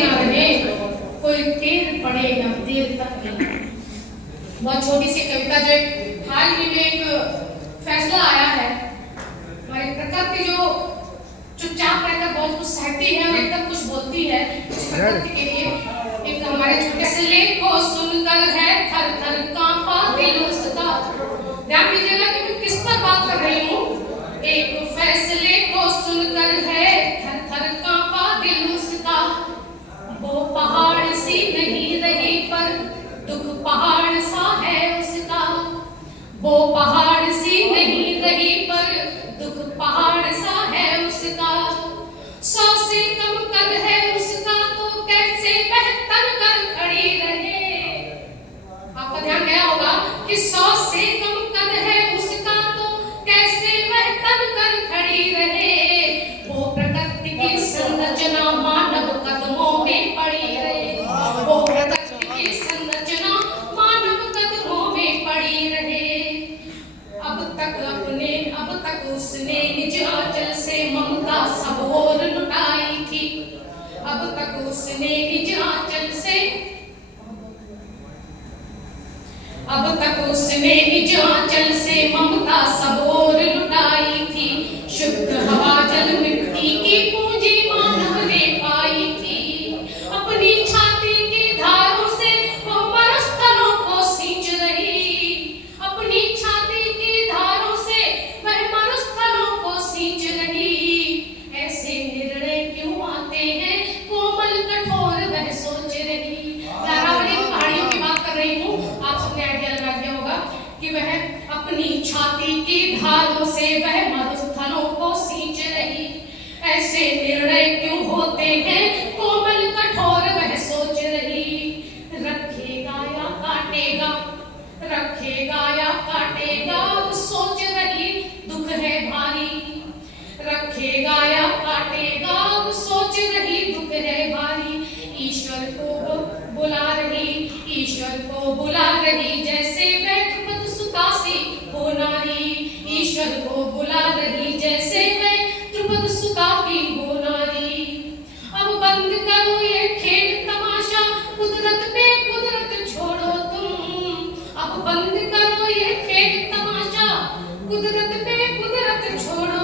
ना रहे, कोई देर पड़े ना देर तक नहीं। बहुत छोटी सी कविता जो हाल ही में एक फैसला आया है, हमारी प्रकृति जो चुपचाप रहकर बहुत कुछ सहती है और एकदम कुछ बोलती है, इस प्रकृति के लिए एक हमारे छोटे फैसले को सुनकर है थर थर कांपा दिल उसका। ध्यान दीजिएगा कि मैं किस पर बात कर रही हूँ। एक फैसले को सुनकर है थर थर कांपा दिल उसका। वो पहाड़ सी नहीं रही पर दुख पहाड़ सा है उसका। वो पहाड़ सी नहीं रही पर दुख पहाड़ सा है उसका। 100 से कम कद है उसका तो कैसे वह तन कर खड़ी रहे। आपका ध्यान गया होगा कि 100 से कम कद है उसका तो कैसे वह तन कर खड़ी रहे। वो प्रकृति की संरचना मानव कदमों में पड़ी रहे। वो प्रकृति की संरचना मानव कदमों में पड़ी रहे। अब तक उसने निज आंचल से ममता सब ओर लुटाई थी। अब तक उसने निज आंचल से ममता सब ओर लुटाई थी। शुद्ध हवा जल मिट्टी की पूंजी मानव ने पाई थी। अपनी छाती की धारों से वो मरुस्थलों को सींच रही। अपनी छाती की धारों से वह मरुस्थलों को सींच रही। ऐसे निर्णय क्यों आते हैं कोमल कठोर वह सोच रही। अरावली की पहाड़ियों की बात कर रही हूँ, आप सबने आइडिया लगा दिया होगा कि वह अपनी छाती की धारों से वह मरुस्थलों को सींच रही। ऐसे निर्णय क्यों होते हैं कोमल कठोर वह सोच रही। रखेगा या काटेगा, रखेगा या काटेगा अब सोच रही दुख है भारी। रखेगा या काटेगा अब सोच रही दुख है भारी। ईश्वर को बुला रही, ईश्वर को बुला रही जैसे वह द्रुपद सुता सी हो नारी। ईश्वर को बुला रही जैसे वह द्रुपद सुता की हो नारी। अब बंद करो ये खेल तमाशा, कुदरत पे कुदरत छोड़ो तुम। अब बंद करो ये खेल तमाशा, कुदरत पे कुदरत छोड़ो